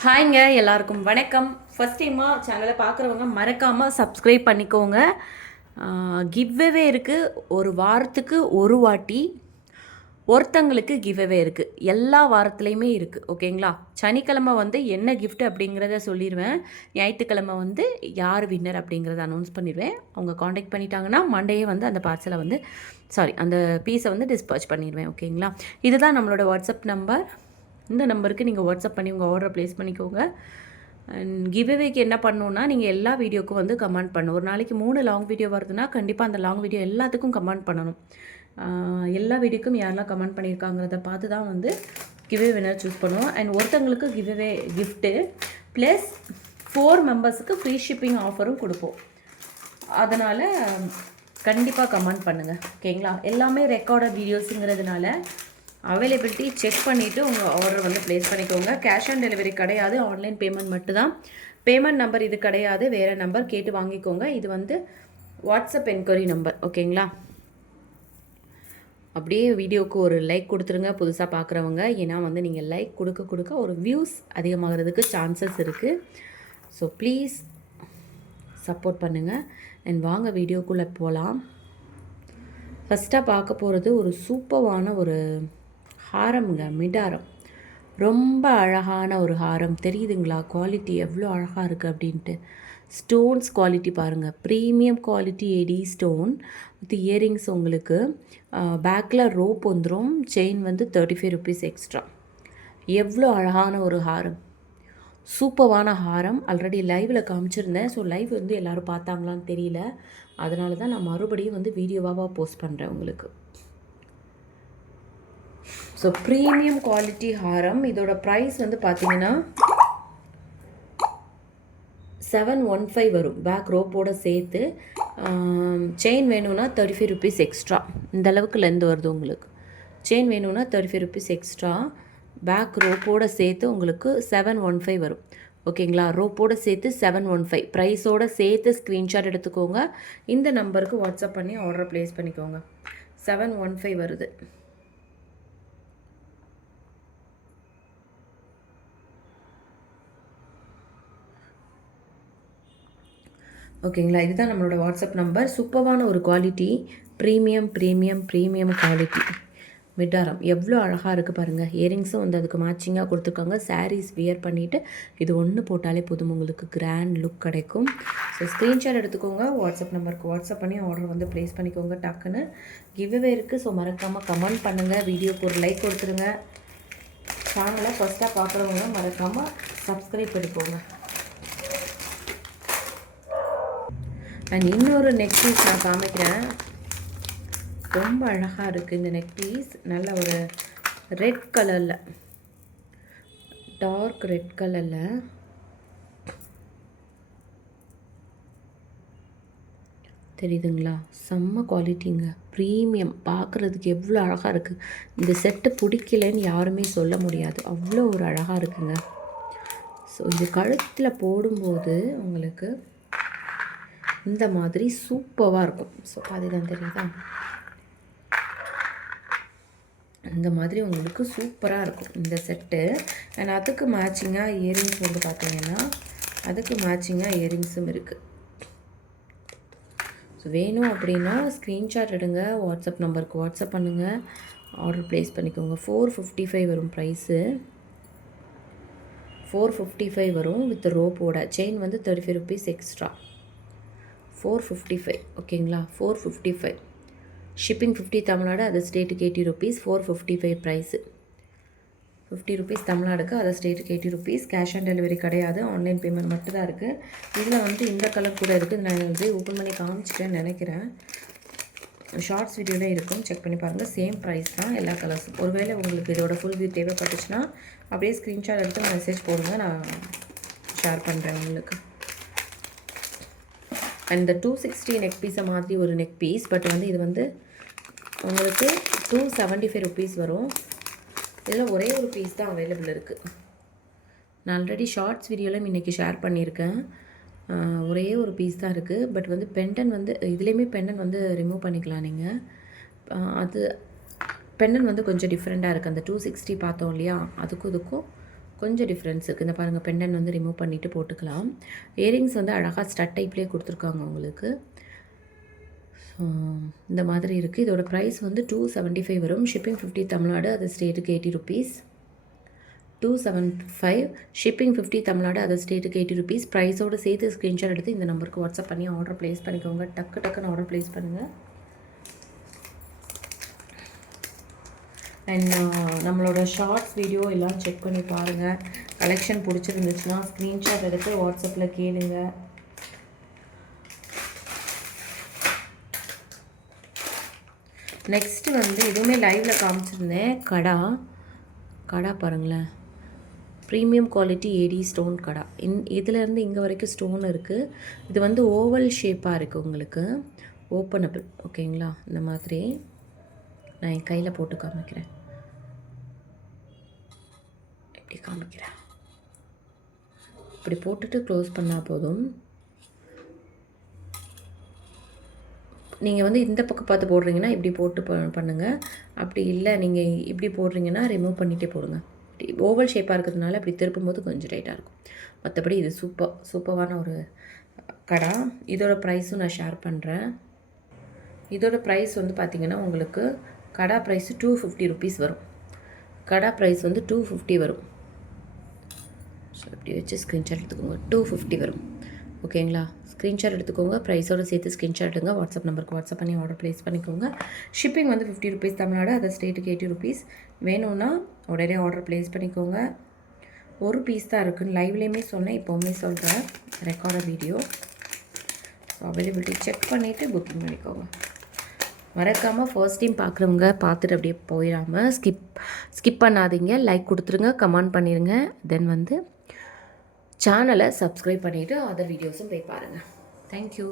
ஹாய்ங்க எல்லாருக்கும் வணக்கம். ஃபஸ்ட் டைமாக சேனலை பார்க்குறவங்க மறக்காமல் சப்ஸ்கிரைப் பண்ணிக்கோங்க. கிவ்வே இருக்குது ஒரு வாரத்துக்கு ஒரு வாட்டி ஒருத்தங்களுக்கு கிவ்வே இருக்குது எல்லா வாரத்துலேயுமே இருக்குது ஓகேங்களா சனிக்கிழமை வந்து என்ன கிஃப்ட் அப்படிங்கிறத சொல்லிடுவேன் ஞாயிற்றுக்கிழமை வந்து யார் வின்னர் அப்படிங்கிறத அனௌன்ஸ் பண்ணிடுவேன். அவங்க காண்டாக்ட் பண்ணிட்டாங்கன்னா மண்டே வந்து அந்த பார்சலை வந்து சாரி அந்த பீஸை வந்து டிஸ்பேச் பண்ணிடுவேன். ஓகேங்களா இதுதான் நம்மளோட வாட்ஸ்அப் நம்பர் இந்த நம்பருக்கு நீங்கள் வாட்ஸ்அப் பண்ணி உங்கள் ஆர்டரை ப்ளேஸ் பண்ணிக்கோங்க. அண்ட் கிவ்அவேக்கு என்ன பண்ணணுன்னா நீங்கள் எல்லா வீடியோக்கும் வந்து கமெண்ட் பண்ணணும். ஒரு நாளைக்கு மூணு லாங் வீடியோ வருதுன்னா கண்டிப்பாக அந்த லாங் வீடியோ எல்லாத்துக்கும் கமெண்ட் பண்ணணும். எல்லா வீடியோக்கும் யாரெல்லாம் கமெண்ட் பண்ணியிருக்காங்கிறத பார்த்து தான் வந்து கிவ்வே வினர் சூஸ் பண்ணுவோம். அண்ட் ஒருத்தங்களுக்கு கிவ்அவே கிஃப்ட்டு ப்ளஸ் ஃபோர் மெம்பர்ஸுக்கு ஃப்ரீ ஷிப்பிங் ஆஃபரும் கொடுப்போம். அதனால் கண்டிப்பாக கமெண்ட் பண்ணுங்கள் ஓகேங்களா? எல்லாமே ரெக்கார்டட் வீடியோஸுங்கிறதுனால அவைலபிலிட்டி செக் பண்ணிவிட்டு உங்கள் ஆர்டர் வந்து ப்ளேஸ் பண்ணிக்கோங்க. கேஷ் ஆன் டெலிவரி கிடையாது ஆன்லைன் பேமெண்ட் மட்டும்தான். பேமெண்ட் நம்பர் இது கிடையாது வேறு நம்பர் கேட்டு வாங்கிக்கோங்க. இது வந்து வாட்ஸ்அப் என்கொயரி நம்பர் ஓகேங்களா அப்படியே வீடியோவுக்கு ஒரு லைக் கொடுத்துருங்க புதுசாக பார்க்குறவங்க ஏன்னா வந்து நீங்கள் லைக் கொடுக்க கொடுக்க ஒரு வியூஸ் அதிகமாகிறதுக்கு சான்சஸ் இருக்குது ஸோ ப்ளீஸ் சப்போர்ட் பண்ணுங்கள் அண்ட் வாங்க வீடியோக்குள்ளே போகலாம் ஃபஸ்ட்டாக பார்க்க போகிறது ஒரு சூப்பரான ஒரு ஹாரம்ங்க மிடாரம். ரொம்ப அழகான ஒரு ஹாரம். தெரியுதுங்களா? குவாலிட்டி எவ்வளோ அழகாக இருக்குது அப்படின்ட்டு. ஸ்டோன்ஸ் குவாலிட்டி பாருங்கள் premium quality AD stone with earrings உங்களுக்கு. பேக்கில் ரோப் வந்துடும் செயின் வந்து தேர்ட்டி ஃபைவ் ருபீஸ் எக்ஸ்ட்ரா. எவ்வளோ அழகான ஒரு ஹாரம். சூப்பரான ஹாரம். ஆல்ரெடி லைவில் காமிச்சிருந்தேன். ஸோ லைவ் வந்து எல்லோரும் பார்த்தாங்களான்னு தெரியல. அதனால தான் நான் மறுபடியும் வந்து வீடியோவாக போஸ்ட் பண்ணுறேன் உங்களுக்கு. ஸோ ப்ரீமியம் குவாலிட்டி ஹாரம் இதோட ப்ரைஸ் வந்து பார்த்தீங்கன்னா செவன் ஒன் ஃபைவ் வரும். பேக் ரோப்போட சேர்த்து செயின் வேணும்னா தேர்ட்டி ஃபைவ் ருபீஸ் எக்ஸ்ட்ரா இந்த அளவுக்கு லென்த் வருது உங்களுக்கு. செயின் வேணும்னா thirty five rupees extra back ரோப்போட சேர்த்து உங்களுக்கு செவன் ஒன் ஃபைவ் வரும். ஓகேங்களா? ரோப்போட சேர்த்து செவன் ஒன் ஃபைவ் ப்ரைஸோடு சேர்த்து ஸ்க்ரீன்ஷாட் எடுத்துக்கோங்க. இந்த நம்பருக்கு வாட்ஸ்அப் பண்ணி ஆர்டர் ப்ளேஸ் பண்ணிக்கோங்க. செவன் ஒன் ஃபைவ் வருது. ஓகேங்களா? இதுதான் நம்மளோட வாட்ஸ்அப் நம்பர். சூப்பரான ஒரு quality. Premium premium premium quality. மிட்டாரம் எவ்வளோ அழகாக இருக்குது பாருங்கள் இயரிங்ஸும் வந்து அதுக்கு மேட்சிங்காக கொடுத்துருக்காங்க. சாரீஸ் வியர் பண்ணிவிட்டு இது ஒன்று போட்டாலே போதும். உங்களுக்கு கிராண்ட் லுக் கிடைக்கும். ஸோ ஸ்க்ரீன்ஷாட் எடுத்துக்கோங்க. வாட்ஸ்அப் நம்பருக்கு வாட்ஸ்அப் பண்ணி ஆர்டர் வந்து ப்ளேஸ் பண்ணிக்கோங்க டக்குன்னு. கிவ்வே இருக்குது ஸோ மறக்காமல் கமெண்ட் பண்ணுங்கள் வீடியோக்கு ஒரு லைக் கொடுத்துருங்க. சேனலை ஃபஸ்ட்டாக பார்க்குறவங்க மறக்காமல் சப்ஸ்கிரைப் பண்ணிக்கோங்க. அண்ட் இன்னொரு நெக் பீஸ் நான் காமிக்கிறேன். ரொம்ப அழகாக இருக்குது இந்த நெக் பீஸ் நல்ல ஒரு ரெட் கலரில் டார்க் ரெட் கலரில் தெரியுதுங்களா? செம்ம குவாலிட்டிங்க ப்ரீமியம் பார்க்குறதுக்கு எவ்வளோ அழகாக இருக்குது இந்த செட்டு பிடிக்கலன்னு யாருமே சொல்ல முடியாது. அவ்வளோ ஒரு அழகாக இருக்குங்க. ஸோ இது கழுத்தில் போடும்போது உங்களுக்கு இந்த மாதிரி சூப்பராக இருக்கும். ஸோ அதுதான் தெரியுதா? இந்த மாதிரி உங்களுக்கு சூப்பராக இருக்கும் இந்த செட்டு அண்ட் அதுக்கு மேட்சிங்காக இயரிங்ஸ் வந்து பார்த்தீங்கன்னா அதுக்கு மேட்சிங்காக இயரிங்ஸும் இருக்குது ஸோ வேணும் அப்படின்னா ஸ்க்ரீன்ஷாட் எடுங்க வாட்ஸ்அப் நம்பருக்கு வாட்ஸ்அப் பண்ணுங்கள் ஆர்டர் ப்ளேஸ் பண்ணிக்கோங்க. ஃபோர் ஃபிஃப்டி ஃபைவ் வரும் ப்ரைஸு ஃபோர் ஃபிஃப்டி ஃபைவ் வரும் வித் ரோப்போட செயின் வந்து thirty five rupees extra four fifty five ஓகேங்களா four fifty five shipping fifty Tamil Nadu other ஸ்டேட்டுக்கு eighty rupees four fifty five price fifty rupees தமிழ்நாடுக்கு other ஸ்டேட்டுக்கு eighty rupees cash on delivery கிடையாது online payment மட்டும் தான் இருக்குது இதில் வந்து இந்த கலர் கூட இருக்குது நான் வந்து ஓப்பன் பண்ணி காமிச்சிட்டேன்னு நினைக்கிறேன். ஷார்ட்ஸ் வீடியோவில் இருக்கும். செக் பண்ணி பாருங்கள் சேம் ப்ரைஸ் தான் எல்லா கலர்ஸும் ஒருவேளை உங்களுக்கு இதோட ஃபுல் வியூ தேவைப்பட்டுச்சுன்னா அப்படியே ஸ்க்ரீன்ஷாட் எடுத்து மெசேஜ் போடுங்க. நான் ஷேர் பண்ணுறேன் உங்களுக்கு. அண்ட் இந்த டூ சிக்ஸ்டி நெக் பீஸை மாதிரி ஒரு நெக் பீஸ் பட் வந்து இது வந்து உங்களுக்கு டூ செவன்ட்டி ஃபைவ் ருபீஸ் வரும். இதில் ஒரே ஒரு பீஸ் தான் அவைலபிள் இருக்குது நான் ஆல்ரெடி ஷார்ட்ஸ் வீடியோவில் இன்றைக்கி ஷேர் பண்ணியிருக்கேன். ஒரே ஒரு பீஸ் தான் இருக்குது பட் வந்து பெண்டன் வந்து இதுலேயுமே பெண்டன் வந்து ரிமூவ் பண்ணிக்கலாம் நீங்கள் அது பெண்டன் வந்து கொஞ்சம் டிஃப்ரெண்ட்டாக இருக்குது அந்த டூ சிக்ஸ்டி பார்த்தோம் இல்லையா? அதுக்கும் இதுக்கும் கொஞ்சம் டிஃப்ரென்ஸ் இருக்குது இந்த பாருங்கள் பெண்டன் வந்து ரிமூவ் பண்ணிவிட்டு போட்டுக்கலாம். இயரிங்ஸ் வந்து அழகாக ஸ்டட் டைப்லேயே கொடுத்துருக்காங்க உங்களுக்கு. ஸோ இந்த மாதிரி இருக்குது இதோட ப்ரைஸ் வந்து டூ செவன்ட்டி ஃபைவ் வரும். ஷிப்பிங் ஃபிஃப்டி தமிழ்நாடு அது ஸ்டேட்டுக்கு eighty rupees two seven five shipping fifty Tamil Nadu other ஸ்டேட்டுக்கு எயிட்டி ருபீஸ் ப்ரைஸோடு சேர்த்து ஸ்க்ரீன்ஷாட் எடுத்து இந்த நம்பருக்கு வாட்ஸ்அப் பண்ணி ஆர்டர் ப்ளேஸ் பண்ணிக்கோங்க. டக்கு டக்குன்னு ஆர்டர் ப்ளேஸ் பண்ணுங்கள் அண்ட் uh, நம்மளோட ஷார்ட்ஸ் வீடியோ எல்லாம் செக் பண்ணி பாருங்கள் கலெக்ஷன் பிடிச்சிருந்துச்சுன்னா ஸ்க்ரீன்ஷாட் எடுத்து வாட்ஸ்அப்பில் கேளுங்க. நெக்ஸ்ட்டு வந்து எதுவுமே லைவில் காமிச்சிருந்தேன். கடா. கடா பாருங்களேன். ப்ரீமியம் குவாலிட்டி ஏடி ஸ்டோன் கடா. இன் இதுலேருந்து இங்கே வரைக்கும் ஸ்டோன் இருக்குது இது வந்து ஓவல் ஷேப்பாக இருக்குது உங்களுக்கு. ஓப்பனபிள் ஓகேங்களா இந்த மாதிரி. நான் என் கையில் போட்டு காமிக்கிறேன். இப்படி காமிக்கிறேன். இப்படி போட்டுட்டு க்ளோஸ் பண்ணால் போதும். நீங்கள் வந்து இந்த பக்கம் பார்த்து போடுறீங்கன்னா இப்படி போட்டு ப பண்ணுங்கள் அப்படி இல்லை நீங்கள் இப்படி போடுறீங்கன்னா ரிமூவ் பண்ணிகிட்டே போடுங்க. இப்படி ஓவல் ஷேப்பாக இருக்கிறதுனால இப்படி திருப்பும்போது கொஞ்சம் டைட்டாக இருக்கும். மற்றபடி இது சூப்பர் சூப்பரான ஒரு கடா. இதோட ப்ரைஸும் நான் ஷேர் பண்ணுறேன் இதோட ப்ரைஸ் வந்து பார்த்திங்கன்னா உங்களுக்கு கடா ப்ரைஸ் டூ ஃபிஃப்டி ருபீஸ் வரும். கடா ப்ரைஸ் வந்து டூ ஃபிஃப்டி வரும். இப்படி வச்சு ஸ்க்ரீன்ஷாட் எடுத்துக்கோங்க. டூ ஃபிஃப்டி வரும். ஓகேங்களா ஸ்க்ரீன்ஷாட் எடுத்துக்கோங்க. ப்ரைஸோட சேர்த்து ஸ்க்ரீன்ஷாட் எடுங்க. வாட்ஸ்அப் நம்பருக்கு வாட்ஸ்அப் பண்ணி ஆர்டர் ப்ளேஸ் பண்ணிக்கோங்க. ஷிப்பிங் வந்து ஃபிஃப்டி ருபீஸ் தமிழ்நாடு அதர் ஸ்டேட்டுக்கு எயிட்டி ருபீஸ் வேணும்னா உடனே ஆர்டர் ப்ளேஸ் பண்ணிக்கோங்க. ஒரு பீஸ் தான் இருக்குன்னு லைவ்லேயுமே சொன்னேன் இப்போவுமே சொல்கிறேன் recorder video so availability check பண்ணிவிட்டு புக்கிங் பண்ணிக்கோங்க. மறக்காமல் ஃபர்ஸ்ட் டைம் பார்க்குறவங்க பார்த்துட்டு அப்படியே போயிடாமல் ஸ்கிப் ஸ்கிப் பண்ணாதீங்க. லைக் கொடுத்துருங்க கமெண்ட் பண்ணிடுங்க தென் வந்து சேனலை சப்ஸ்கிரைப் பண்ணிவிட்டு அதர் வீடியோஸும் போய் பாருங்கள் தேங்க்யூ